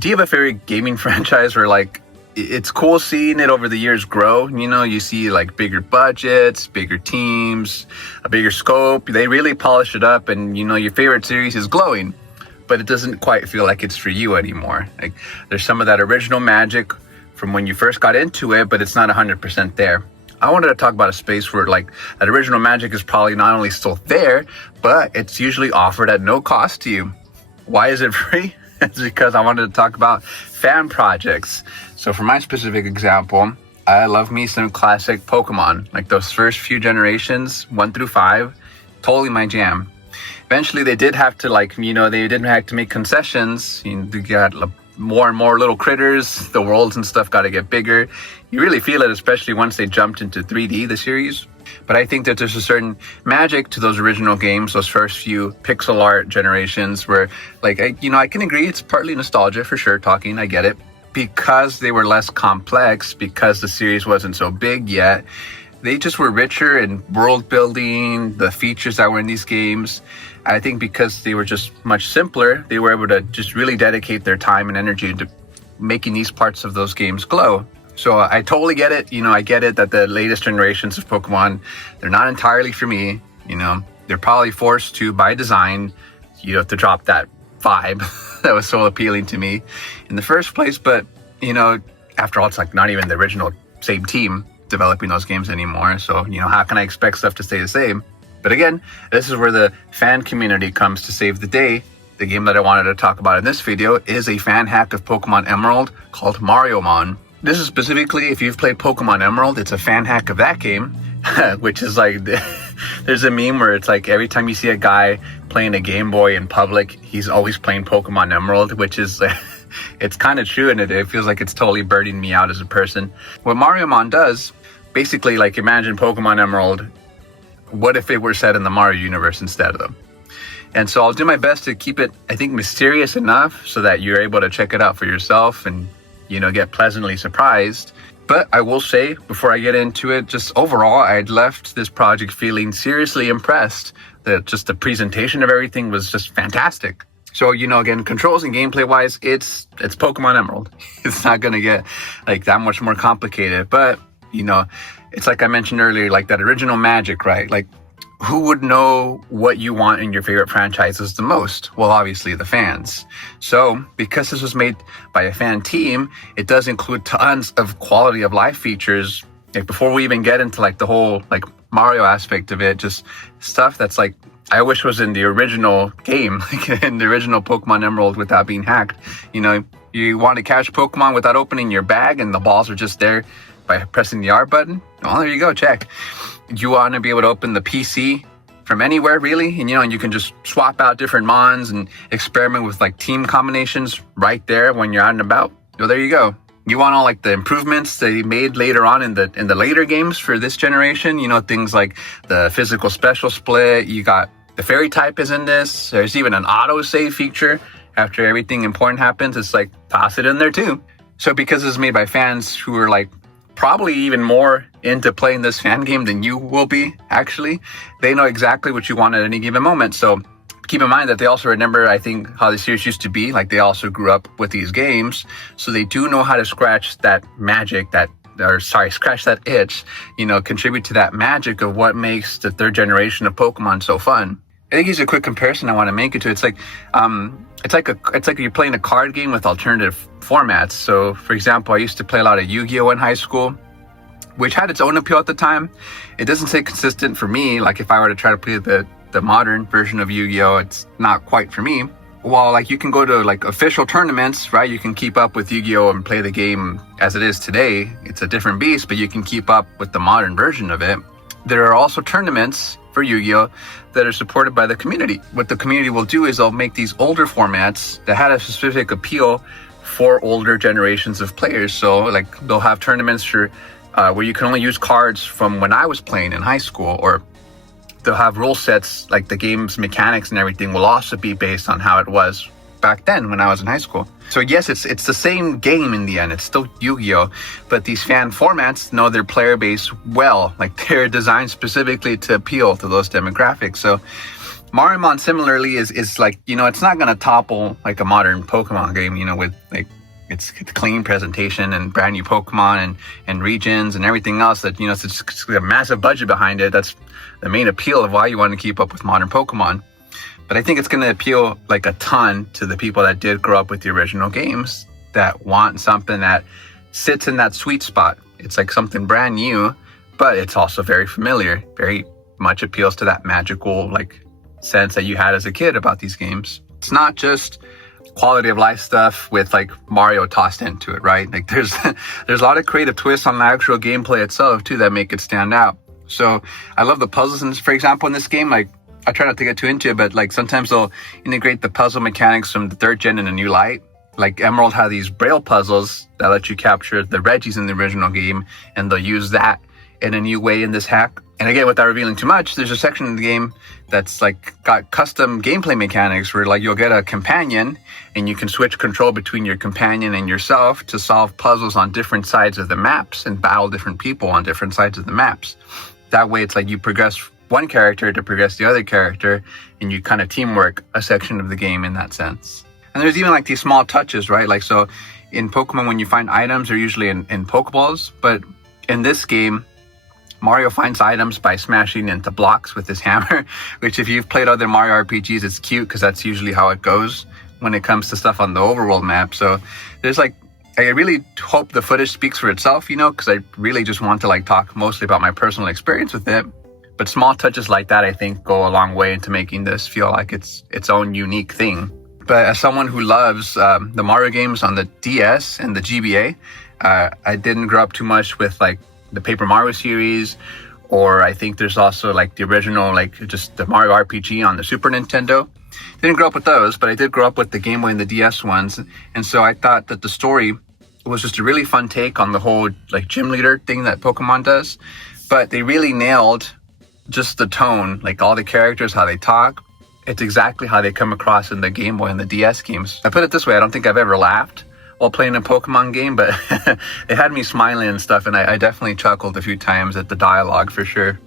Do you have a favorite gaming franchise where like it's cool seeing it over the years grow? You know, you see like bigger budgets, bigger teams, a bigger scope. They really polish it up, and you know, your favorite series is glowing, but it doesn't quite feel like it's for you anymore. Like there's some of that original magic from when you first got into it, but it's not 100% there. I wanted to talk about a space where like that original magic is probably not only still there, but it's usually offered at no cost to you. Why is it free? It's because I wanted to talk about fan projects. So for my specific example, I love me some classic Pokemon. Like those first few generations, 1 through 5, totally my jam. Eventually they did have to like, you know, they didn't have to make concessions. You got more and more little critters. The worlds and stuff got to get bigger. You really feel it, especially once they jumped into 3D, the series. But I think that there's a certain magic to those original games, those first few pixel art generations where, like, I can agree it's partly nostalgia for sure, I get it. Because they were less complex, because the series wasn't so big yet, they just were richer in world building, the features that were in these games. I think because they were just much simpler, they were able to just really dedicate their time and energy to making these parts of those games glow. So I totally get it. You know, I get it that the latest generations of Pokemon, they're not entirely for me. You know, they're probably forced to, by design, you know, to drop that vibe that was so appealing to me in the first place. But, you know, after all, it's like not even the original same team developing those games anymore. So, you know, how can I expect stuff to stay the same? But again, this is where the fan community comes to save the day. The game that I wanted to talk about in this video is a fan hack of Pokemon Emerald called Mariomon. This is specifically, if you've played Pokemon Emerald, it's a fan hack of that game, which is like, there's a meme where it's like every time you see a guy playing a Game Boy in public, he's always playing Pokemon Emerald, which is, it's kind of true, and it feels like it's totally burning me out as a person. What Mariomon does, basically, like imagine Pokemon Emerald, what if it were set in the Mario universe instead of them? And so I'll do my best to keep it, I think, mysterious enough so that you're able to check it out for yourself and, you know, get pleasantly surprised. But I will say, before I get into it, just overall, I'd left this project feeling seriously impressed. That just the presentation of everything was just fantastic. So, you know, again, controls and gameplay wise, it's Pokemon Emerald. It's not going to get like that much more complicated. But, you know, it's like I mentioned earlier, like that original magic, right? Like, who would know what you want in your favorite franchises the most? Well, obviously the fans. So because this was made by a fan team, it does include tons of quality of life features. Like before we even get into like the whole like Mario aspect of it, just stuff that's like, I wish was in the original game, like in the original Pokemon Emerald without being hacked. You know, you want to catch Pokemon without opening your bag and the balls are just there by pressing the R button. Oh, there you go, check. You want to be able to open the PC from anywhere, really, and you know, and you can just swap out different mons and experiment with like team combinations right there when you're out and about. So there you go. You want all like the improvements they made later on in the later games for this generation. You know, things like the physical special split. You got the fairy type is in this. There's even an auto save feature after everything important happens. It's like toss it in there too. So because it's made by fans who are like probably even more into playing this fan game than you will be, actually. They know exactly what you want at any given moment. So keep in mind that they also remember, I think, how the series used to be. Like they also grew up with these games. So they do know how to scratch that magic, scratch that itch, you know, contribute to that magic of what makes the third generation of Pokemon so fun. I think here's a quick comparison I want to make it to. It's like you're playing a card game with alternative formats. So, for example, I used to play a lot of Yu-Gi-Oh in high school, which had its own appeal at the time. It doesn't stay consistent for me. Like if I were to try to play the modern version of Yu-Gi-Oh, it's not quite for me. While like you can go to like official tournaments, right? You can keep up with Yu-Gi-Oh and play the game as it is today. It's a different beast, but you can keep up with the modern version of it. There are also tournaments for Yu-Gi-Oh that are supported by the community. What the community will do is they'll make these older formats that had a specific appeal for older generations of players. So like they'll have tournaments for where you can only use cards from when I was playing in high school, or they'll have rule sets, like the game's mechanics and everything will also be based on how it was back then when I was in high school. So yes, it's the same game in the end. It's still Yu-Gi-Oh, but these fan formats know their player base well. Like they're designed specifically to appeal to those demographics. So Mario similarly is like, it's not going to topple like a modern Pokemon game, with like its clean presentation and brand new Pokemon and regions and everything else that, it's just a massive budget behind it. That's the main appeal of why you want to keep up with modern Pokemon. But I think it's going to appeal like a ton to the people that did grow up with the original games, that want something that sits in that sweet spot. It's like something brand new, but it's also very familiar, very much appeals to that magical like sense that you had as a kid about these games. It's not just quality of life stuff with like Mario tossed into it, right? Like there's a lot of creative twists on the actual gameplay itself too that make it stand out. So I love the puzzles, and for example in this game, like I try not to get too into it, but like sometimes they'll integrate the puzzle mechanics from the 3rd gen in a new light. Like Emerald had these braille puzzles that let you capture the Reggies in the original game, and they'll use that in a new way in this hack. And again, without revealing too much, there's a section in the game that's like got custom gameplay mechanics where like you'll get a companion and you can switch control between your companion and yourself to solve puzzles on different sides of the maps and battle different people on different sides of the maps. That way it's like you progress one character to progress the other character, and you kind of teamwork a section of the game in that sense. And there's even like these small touches, right? Like so in Pokemon, when you find items, they're usually in Pokeballs, but in this game, Mario finds items by smashing into blocks with his hammer, which if you've played other Mario RPGs, it's cute because that's usually how it goes when it comes to stuff on the overworld map. So there's like, I really hope the footage speaks for itself, because I really just want to like talk mostly about my personal experience with it. But small touches like that, I think, go a long way into making this feel like it's its own unique thing. But as someone who loves the Mario games on the DS and the GBA, I didn't grow up too much with like the Paper Mario series, or I think there's also like the original, like just the Mario RPG on the Super Nintendo. Didn't grow up with those, but I did grow up with the Game Boy and the DS ones. And so I thought that the story was just a really fun take on the whole like gym leader thing that Pokemon does. But they really nailed just the tone, like all the characters, how they talk. It's exactly how they come across in the Game Boy and the DS games. I put it this way, I don't think I've ever laughed while playing a Pokemon game, but it had me smiling and stuff, and I definitely chuckled a few times at the dialogue for sure.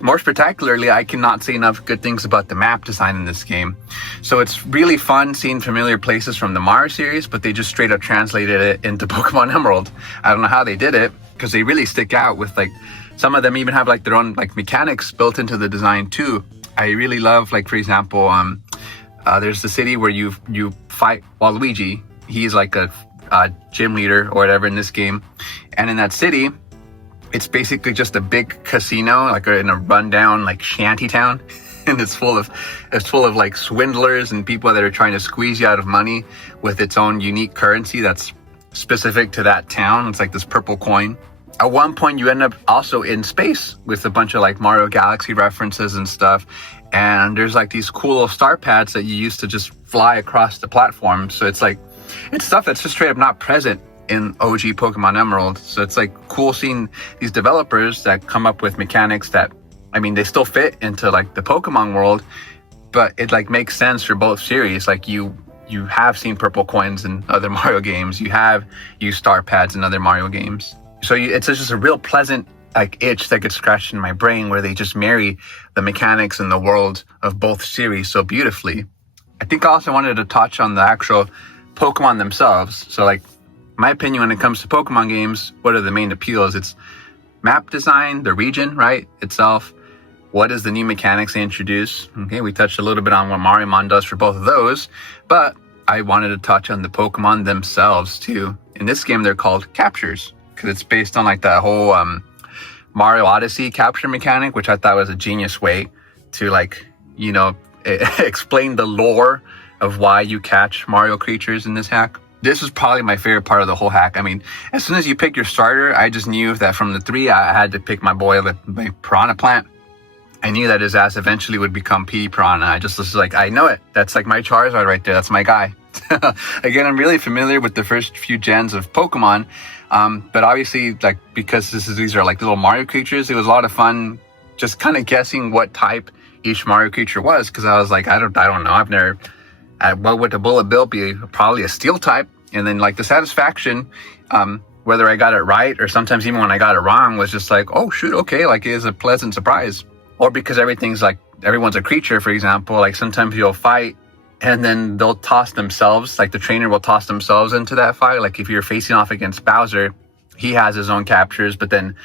More spectacularly, I cannot say enough good things about the map design in this game. So it's really fun seeing familiar places from the Mario series, but they just straight up translated it into Pokemon Emerald. I don't know how they did it, because they really stick out with like, some of them even have like their own like mechanics built into the design too. I really love, like for example, there's the city where you fight Waluigi. He's like a gym leader or whatever in this game, and in that city it's basically just a big casino, like in a rundown like shanty town, and it's full of like swindlers and people that are trying to squeeze you out of money with its own unique currency that's specific to that town. It's like this purple coin. At one point you end up also in space with a bunch of like Mario Galaxy references and stuff, and there's like these cool little star pads that you use to just fly across the platform. So it's like, it's stuff that's just straight up not present in OG Pokemon Emerald. So it's like cool seeing these developers that come up with mechanics that, I mean, they still fit into like the Pokemon world, but it like makes sense for both series. Like you have seen purple coins in other Mario games. You have used star pads in other Mario games. So it's just a real pleasant like itch that gets scratched in my brain, where they just marry the mechanics and the world of both series so beautifully. I think I also wanted to touch on the actual Pokemon themselves. So like, my opinion when it comes to Pokemon games, what are the main appeals? It's map design, the region, right, itself. What is the new mechanics they introduce? Okay, we touched a little bit on what Mario does for both of those, but I wanted to touch on the Pokemon themselves too. In this game, they're called captures, because it's based on like that whole Mario Odyssey capture mechanic, which I thought was a genius way to like, explain the lore of why you catch Mario creatures in this hack. This was probably my favorite part of the whole hack. I mean, as soon as you pick your starter, I just knew that from the 3, I had to pick my boy, my Piranha Plant. I knew that his ass eventually would become Petey Piranha. I just was like, I know it. That's like my Charizard right there. That's my guy. Again, I'm really familiar with the first few gens of Pokemon, but obviously, like, because these are like little Mario creatures, it was a lot of fun just kind of guessing what type each Mario creature was, because I was like, I don't know. I've never... what would the Bullet Bill be? Probably a steel type. And then like the satisfaction, whether I got it right or sometimes even when I got it wrong, was just like, oh shoot, okay, like it is a pleasant surprise. or because everyone's a creature, for example. Like sometimes you'll fight and then they'll toss themselves, like the trainer will toss themselves into that fight. Like if you're facing off against Bowser, he has his own captures, but then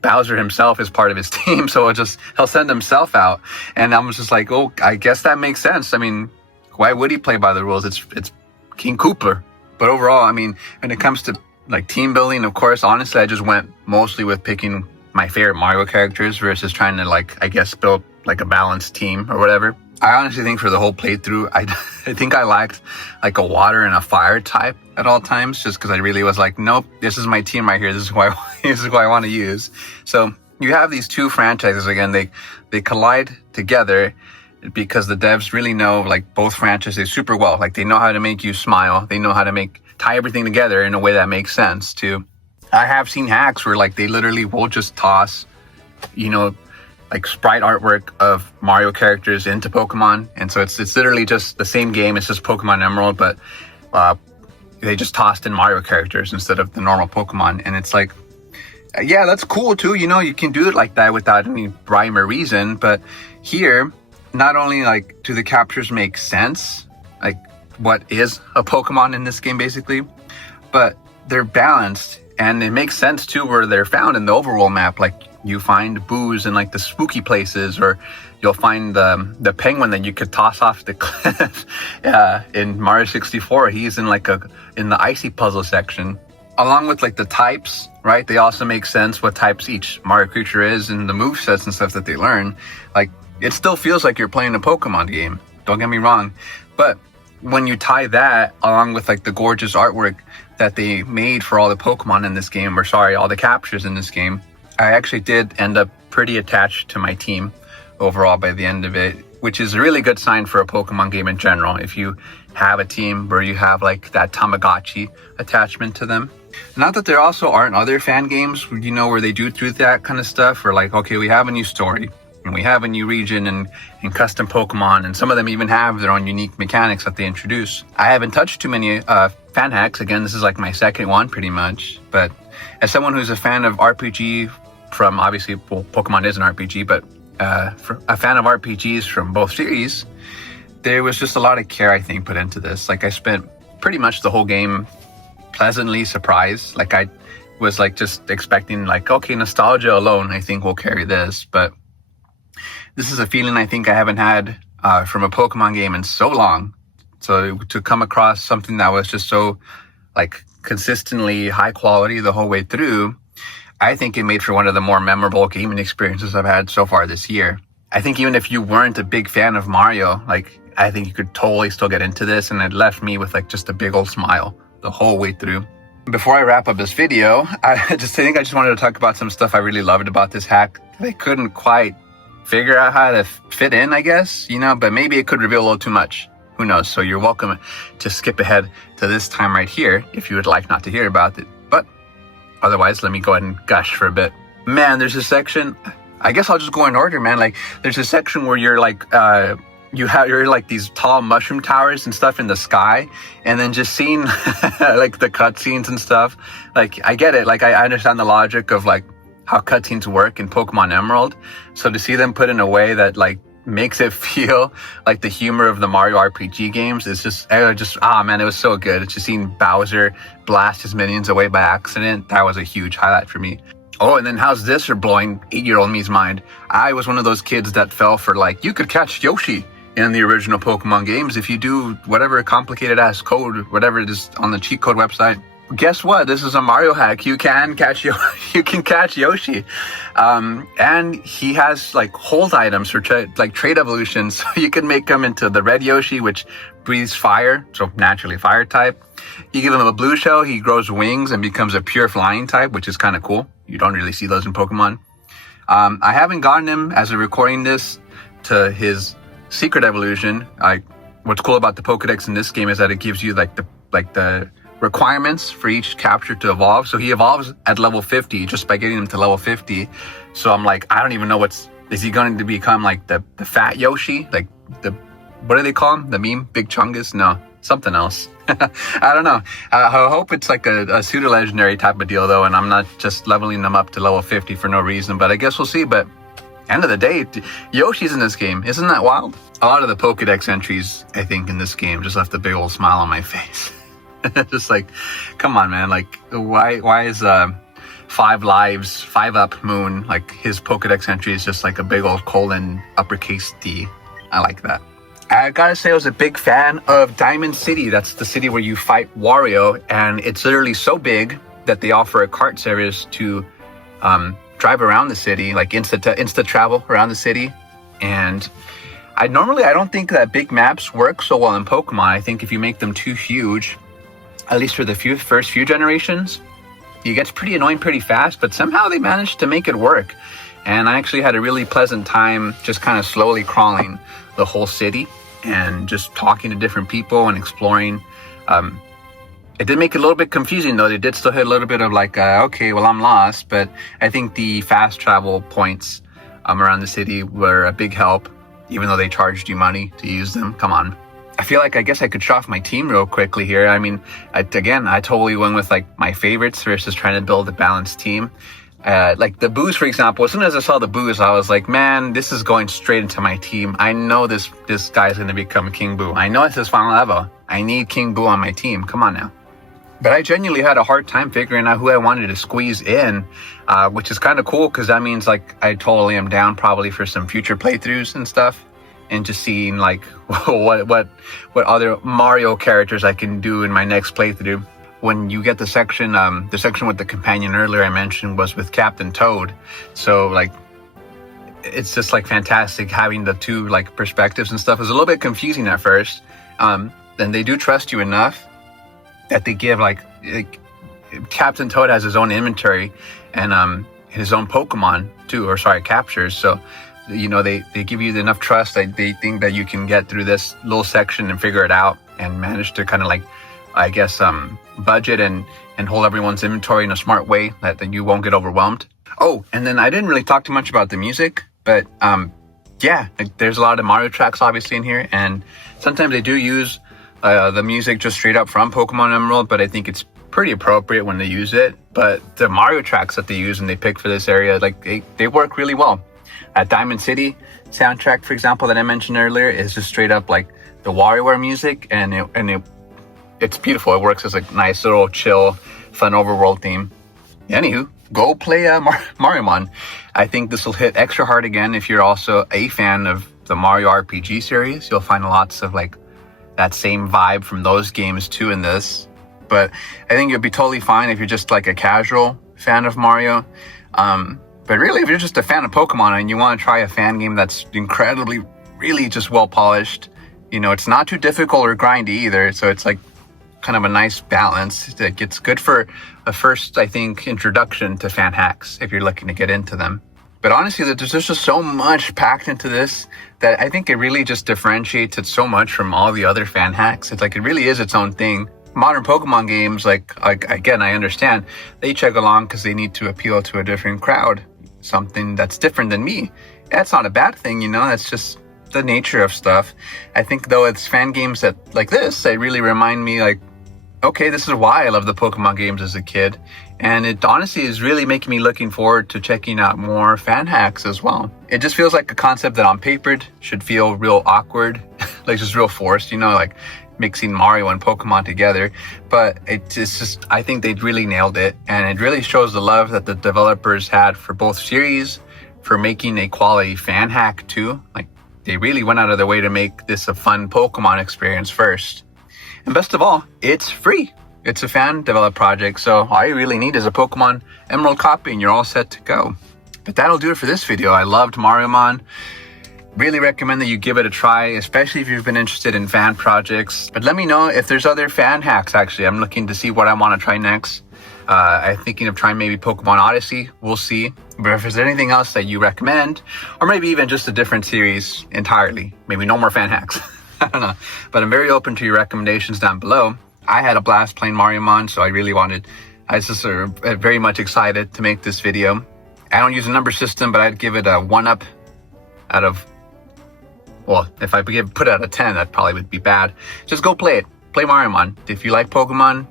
Bowser himself is part of his team, so he'll send himself out. And I was just like, oh, I guess that makes sense. I mean, why would he play by the rules? It's King Koopa. But overall, I mean, when it comes to like team building, of course, honestly, I just went mostly with picking my favorite Mario characters versus trying to, like, I guess, build like a balanced team or whatever. I honestly think for the whole playthrough, I think I liked like a water and a fire type at all times, just because I really was like, nope, this is my team right here. This is why I want to use. So you have these two franchises again. They collide together because the devs really know like both franchises super well. Like they know how to make you smile. They know how to tie everything together in a way that makes sense too. I have seen hacks where like they literally will just toss, like sprite artwork of Mario characters into Pokemon. And so it's literally just the same game. It's just Pokemon Emerald, but they just tossed in Mario characters instead of the normal Pokemon. And it's like, yeah, that's cool too. You can do it like that without any rhyme or reason. But here, not only like do the captures make sense, like what is a Pokemon in this game basically, but they're balanced and it makes sense too where they're found in the overworld map. Like you find boos in like the spooky places, or you'll find the penguin that you could toss off the cliff. In Mario 64, he's in the icy puzzle section. Along with like the types, right? They also make sense what types each Mario creature is and the movesets and stuff that they learn. Like it still feels like you're playing a Pokemon game. Don't get me wrong. But when you tie that along with like the gorgeous artwork that they made for all the Pokemon in this game, all the captures in this game, I actually did end up pretty attached to my team overall by the end of it, which is a really good sign for a Pokemon game in general. If you have a team where you have like that Tamagotchi attachment to them. Not that there also aren't other fan games, where they do that kind of stuff, where like, okay, we have a new story and we have a new region and custom Pokemon, and some of them even have their own unique mechanics that they introduce. I haven't touched too many fan hacks. Again, this is like my second one pretty much, but as someone who's a fan of RPG from, obviously, Pokemon is an RPG, but a fan of RPGs from both series, there was just a lot of care, I think, put into this. Like I spent pretty much the whole game pleasantly surprised. Like I was like just expecting like, okay, nostalgia alone, I think will carry this, but this is a feeling I think I haven't had from a Pokemon game in so long. So to come across something that was just so like consistently high quality the whole way through, I think it made for one of the more memorable gaming experiences I've had so far this year. I think even if you weren't a big fan of Mario, like I think you could totally still get into this, and it left me with like just a big old smile the whole way through. Before I wrap up this video, I just wanted to talk about some stuff I really loved about this hack that I couldn't quite figure out how to fit in, I guess, but maybe it could reveal a little too much. Who knows? So you're welcome to skip ahead to this time right here if you would like not to hear about it. But otherwise, let me go ahead and gush for a bit. Man, there's a section, I guess I'll just go in order, man. Like there's a section where you're like, you're like these tall mushroom towers and stuff in the sky, and then just seeing like the cutscenes and stuff. Like I get it. Like I understand the logic of like how cutscenes work in Pokemon Emerald. So to see them put in a way that like makes it feel like the humor of the Mario RPG games is man, it was so good. It's just seeing Bowser blast his minions away by accident. That was a huge highlight for me. Oh, and then how's this for blowing 8-year-old me's mind? I was one of those kids that fell for like, you could catch Yoshi in the original Pokemon games if you do whatever complicated ass code, whatever it is on the cheat code website. Guess what? This is a Mario hack. You can catch Yoshi. And he has like hold items for like trade evolutions. So you can make him into the red Yoshi, which breathes fire. So naturally fire type. You give him a blue shell, he grows wings and becomes a pure flying type, which is kind of cool. You don't really see those in Pokemon. I haven't gotten him as of recording this to his secret evolution. What's cool about the Pokedex in this game is that it gives you like the requirements for each capture to evolve. So he evolves at level 50 just by getting him to level 50. So I'm like, I don't even know is he going to become like the fat Yoshi? Like what do they call him? The meme? Big Chungus? No, something else. I don't know. I hope it's like a pseudo-legendary type of deal though, and I'm not just leveling them up to level 50 for no reason, but I guess we'll see. But End of the day, Yoshi's in this game. Isn't that wild? A lot of the Pokedex entries, I think, in this game just left a big old smile on my face. Just like, come on, man. Like, why is 5 lives, 5 up moon, like his Pokedex entry is just like a big old colon uppercase D. I like that. I gotta say, I was a big fan of Diamond City. That's the city where you fight Wario, and it's literally so big that they offer a cart service to drive around the city, like insta travel around the city. And I don't think that big maps work so well in Pokemon. I think if you make them too huge, at least for the first few generations, it gets pretty annoying pretty fast, but somehow they managed to make it work. And I actually had a really pleasant time just kind of slowly crawling the whole city and just talking to different people and exploring. It did make it a little bit confusing, though. They did still hit a little bit of like, okay, well, I'm lost. But I think the fast travel points around the city were a big help, even though they charged you money to use them. Come on. I feel like I guess I could show off my team real quickly here. I mean, I totally went with like my favorites versus trying to build a balanced team. Like the Boos, for example, as soon as I saw the Boos, I was like, man, this is going straight into my team. I know this guy's going to become King Boo. I know it's his final level. I need King Boo on my team. Come on now. But I genuinely had a hard time figuring out who I wanted to squeeze in, which is kind of cool because that means like I totally am down probably for some future playthroughs and stuff, and just seeing like what other Mario characters I can do in my next playthrough. When you get the section with the companion earlier I mentioned was with Captain Toad, so like it's just like fantastic having the two like perspectives and stuff. It was a little bit confusing at first. Then they do trust you enough that they give like Captain Toad has his own inventory and his own Pokemon too, or sorry, captures. So you know they give you enough trust that they think that you can get through this little section and figure it out and manage to kind of like, I guess, budget and hold everyone's inventory in a smart way that you won't get overwhelmed. Oh, and then I didn't really talk too much about the music, but yeah, like, there's a lot of Mario tracks obviously in here, and sometimes they do use the music just straight up from Pokemon Emerald, but I think it's pretty appropriate when they use it. But the Mario tracks that they use and they pick for this area, like they work really well. At Diamond City soundtrack, for example, that I mentioned earlier, is just straight up like the WarioWare music, and it's beautiful. It works as a nice little chill, fun overworld theme. Anywho, go play Mariomon. I think this will hit extra hard again if you're also a fan of the Mario RPG series. You'll find lots of like that same vibe from those games too in this. But I think you'll be totally fine if you're just like a casual fan of Mario. But really, if you're just a fan of Pokemon and you want to try a fan game that's incredibly, really just well polished, you know, it's not too difficult or grindy either. So it's like kind of a nice balance. It's good for a first, I think, introduction to fan hacks if you're looking to get into them. But honestly, there's just so much packed into this that I think it really just differentiates it so much from all the other fan hacks. It's like it really is its own thing. Modern Pokemon games, like again, I understand they chug along because they need to appeal to a different crowd, something that's different than me. That's not a bad thing, you know. That's just the nature of stuff. I think though, it's fan games that like this, they really remind me like, okay, this is why I love the Pokemon games as a kid. And it honestly is really making me looking forward to checking out more fan hacks as well. It just feels like a concept that on paper should feel real awkward, like just real forced, you know, like mixing Mario and Pokemon together. But it's just, I think they really nailed it. And it really shows the love that the developers had for both series, for making a quality fan hack too. Like they really went out of their way to make this a fun Pokemon experience first. And best of all, it's free. It's a fan-developed project, so all you really need is a Pokemon Emerald copy and you're all set to go. But that'll do it for this video. I loved Mariomon. Really recommend that you give it a try, especially if you've been interested in fan projects. But let me know if there's other fan hacks, actually. I'm looking to see what I want to try next. I'm thinking of trying maybe Pokemon Odyssey. We'll see. But if there's anything else that you recommend, or maybe even just a different series entirely, maybe no more fan hacks. I don't know. But I'm very open to your recommendations down below. I had a blast playing Mariomon, so I was just very much excited to make this video. I don't use a number system, but I'd give it a 1-up out of, well, if I put it out of 10, that probably would be bad. Just go play it. Play Mariomon. If you like Pokemon,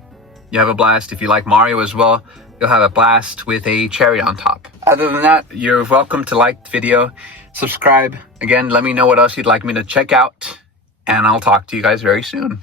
you have a blast. If you like Mario as well, You'll have a blast with a cherry on top. Other than that, you're welcome to like the video, subscribe. Again, let me know what else you'd like me to check out, and I'll talk to you guys very soon.